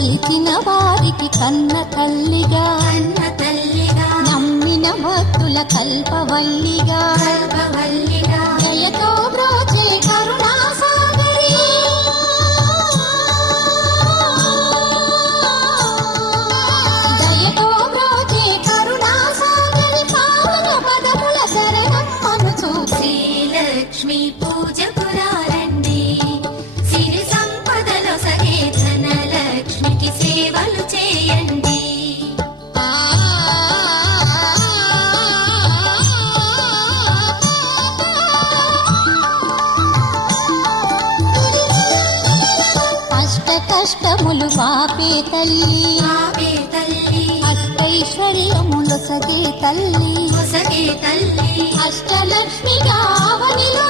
కొలిచిన వారికి కన్న తల్లిగా నమ్మిన భక్తుల కల్పవల్లిగా దయతో బ్రోచే కరుణా సాగరి దయతో బ్రోచే కరుణా సాగరి పావన పదముల శరణం మనుచు శ్రీలక్ష్మి పూజకు రండి సిరి సంపదలో సగే ధనలక్ష్మికి సేవలు చేయండి. కష్టములు పాపే తల్లి అష్టైశ్వర్యములు సగే తల్లి అష్టలక్ష్మిగా అవనిలో